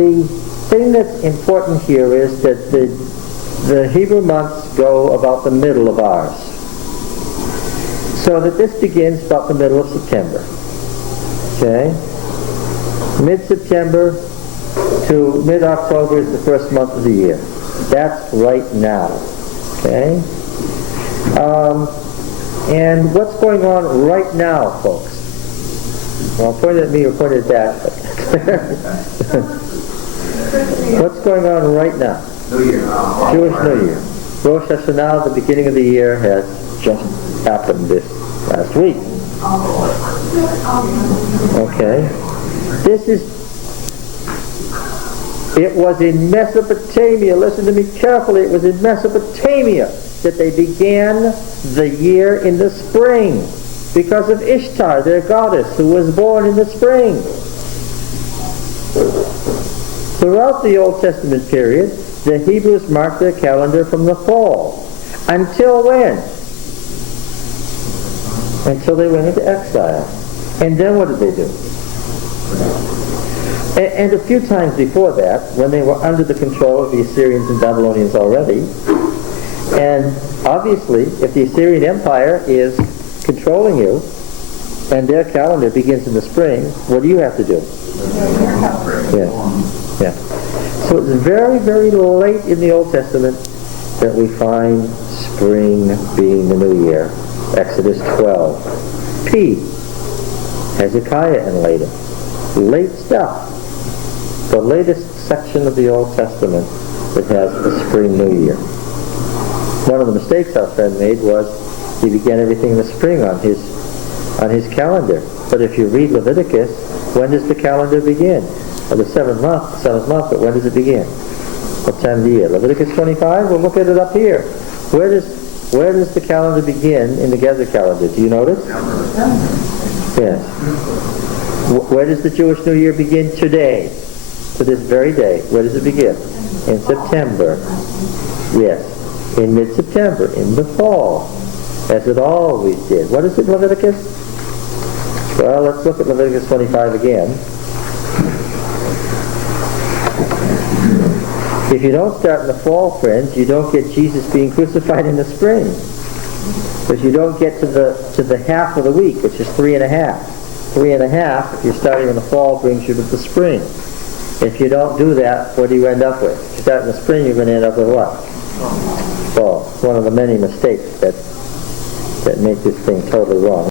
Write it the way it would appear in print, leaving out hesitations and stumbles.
The thing that's important here is that the Hebrew months go about the middle of ours. So that this begins about the middle of September. Okay? Mid-September to mid-October is the first month of the year. That's right now. Okay? And what's going on right now, folks? Well, point at me or point at that. What's going on right now? New Year. Jewish New Year. Rosh Hashanah, the beginning of the year, has just happened this last week. Okay. It was in Mesopotamia, listen to me carefully, it was in Mesopotamia that they began the year in the spring because of Ishtar, their goddess, who was born in the spring. Throughout the Old Testament period, the Hebrews marked their calendar from the fall. Until when? Until they went into exile. And then what did they do? And a few times before that, when they were under the control of the Assyrians and Babylonians already, and obviously, if the Assyrian Empire is controlling you, and their calendar begins in the spring, what do you have to do? Yeah. So it's very, very late in the Old Testament that we find spring being the new year. Exodus 12. P. Hezekiah and later. Late stuff. The latest section of the Old Testament that has the spring new year. One of the mistakes our friend made was he began everything in the spring on his calendar. But if you read Leviticus, when does the calendar begin? The seventh month, but when does it begin? What time of the year? Leviticus 25? We'll look at it up here. Where does the calendar begin in the Gezer calendar? Do you notice? Yes. Where does the Jewish New Year begin today? To this very day. Where does it begin? In September. Yes. In mid-September. In the fall. As it always did. What is it, Leviticus? Well, let's look at Leviticus 25 again. If you don't start in the fall, friends, you don't get Jesus being crucified in the spring. Because you don't get to the half of the week, which is 3.5. 3.5, if you're starting in the fall, brings you to the spring. If you don't do that, what do you end up with? If you start in the spring, you're going to end up with what? Fall. It's one of the many mistakes that make this thing totally wrong.